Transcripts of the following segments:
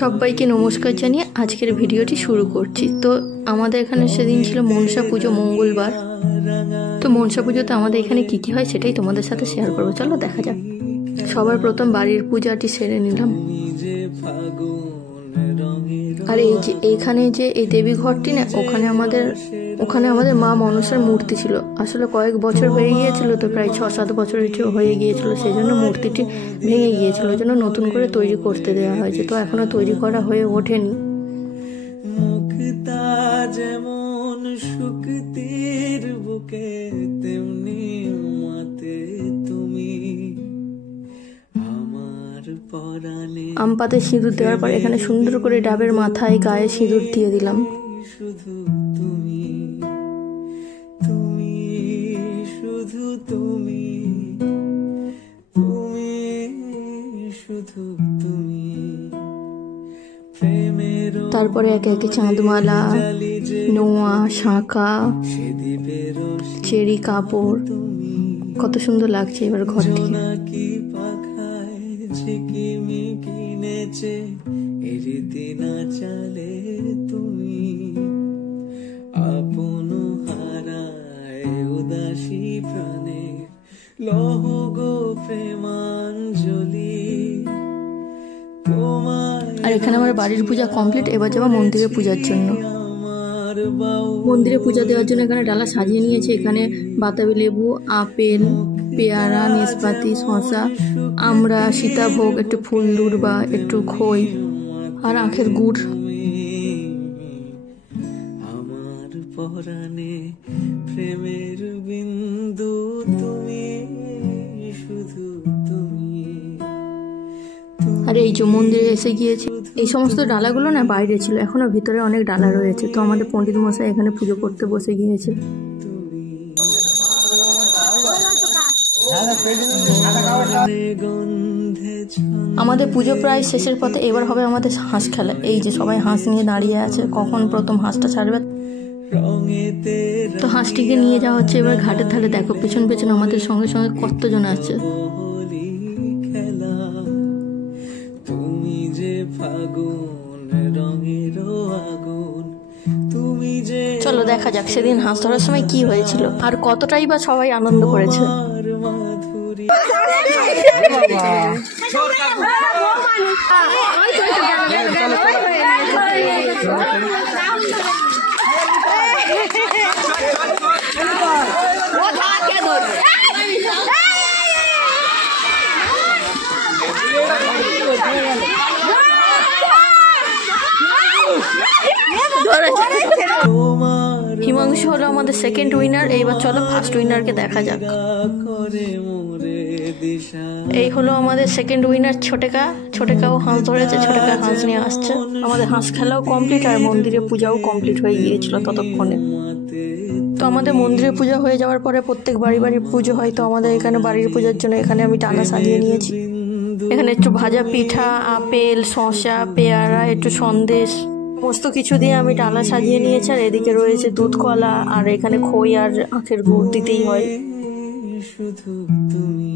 সবাইকে নমস্কার জানিয়ে আজকের ভিডিওটি শুরু করছি। তো আমাদের এখানে সেদিন ছিল মনসা পুজো, মঙ্গলবার। তো মনসা পুজোতে আমাদের এখানে কি কি হয় সেটাই তোমাদের সাথে শেয়ার করবো, চলো দেখা যাক। সবার প্রথম বাড়ির পূজাটি সেরে নিলাম। আর এই যে এইখানে যে এই দেবী ঘরটি না, ওখানে আমাদের মা মনসার মূর্তি ছিল। আসলে কয়েক বছর হয়ে গিয়েছিল, তো প্রায় 6-7 বছর হয়ে গিয়েছিল, সেই জন্য মূর্তিটি ভেঙে গিয়েছিল, ওই জন্য নতুন করে তৈরি করতে দেওয়া হয়েছে। তো এখনো তৈরি করা হয়ে ওঠেনি। মুক্তা যেমন শুকতির বুকে তেমনি মাতে তুমি আমার পরাণে। আম পাতে সিঁদুর দেওয়ার পর এখানে সুন্দর করে ডাবের মাথায় গায়ে সিঁদুর দিয়ে দিলাম। শুধু তুমি, তুমি শুধু তুমি, তুমি শুধু তুমি। তারপরে একে একে চাঁদমালা, নোয়া, শাঁখা, চেরি কাপড়, কত সুন্দর লাগছে এবার ঘর থেকে। তুমি আপন হারায় উদাসী প্রাণের লহ গো প্রেমাঞ্জলি। আর এখানে আমার বাড়ির পূজা কমপ্লিট, এবার যাবো মন্দিরে পূজার জন্য। মন্দিরে পূজা দেওয়ার জন্য এখানে ডালা সাজিয়ে নিয়েছে। এখানে বাতাবি লেবু, আপেল, পেয়ারা, নাশপাতি, শসা, আমড়া, সীতাভোগ, একটু ফুল দুধ বা একটু খই আর আখের গুড়। আমার পরাণে প্রেমের বিন্দু তুমি, শুধু তুমি। আর এই যে মন্দিরে এসে গিয়েছে। এই সমস্ত ডালাগুলো না বাইরে ছিল, এখনো ভিতরে অনেক ডালা রয়েছে। তো আমাদের পণ্ডিত মশাই এখানে পুজো করতে বসে গিয়েছে। আমাদের পুজো প্রায় শেষের পথে, এবার হবে আমাদের হাঁস খেলা। এই যে সবাই হাঁস নিয়ে দাঁড়িয়ে আছে, কখন প্রথম হাঁসটা ছাড়বে। তো হাঁসটিকে নিয়ে যাওয়া হচ্ছে এবার ঘাটের ধারে। দেখো পেছন পেছন আমাদের সঙ্গে সঙ্গে কতজন আছে। চলো দেখা যাক সেদিন হাঁস ধরার সময় কি হয়েছিল আর কতটাই বা সবাই আনন্দ করেছে। হিমাংশু হলো আমাদের সেকেন্ড উইনার। এইবার চলো ফার্স্ট উইনারকে দেখা যাক। এই হলো আমাদের সেকেন্ড উইনার ছোটেকাও হাঁস ধরেছে, ছোটেকা হাঁস নিয়ে আসছে। আমাদের হাঁস খেলাও কমপ্লিট আর মন্দিরে পূজাও কমপ্লিট হয়ে গিয়েছিল ততক্ষণে। তো আমাদের মন্দিরে পূজা হয়ে যাওয়ার পরে প্রত্যেক বাড়ির পুজো হয়। তো আমাদের এখানে বাড়ির পূজার জন্য এখানে আমি ডালা সাজিয়ে নিয়েছি। এখানে একটু ভাজা পিঠা, আপেল, শসা, পেয়ারা, একটু সন্দেশ, সমস্ত কিছু দিয়ে আমি ডালা সাজিয়ে নিয়েছি। আর এদিকে রয়েছে দুধ কলা, আর এখানে খই আর আখের গুড় দিতেই হয়। শুধু তুমি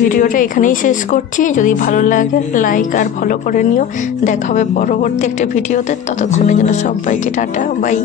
ভিডিওটা এখানেই শেষ করছি। যদি ভালো লাগে লাইক আর ফলো করে নিও। দেখা হবে পরবর্তী একটা ভিডিওতে, ততক্ষণের জন্য সবাইকে টাটা, বাই।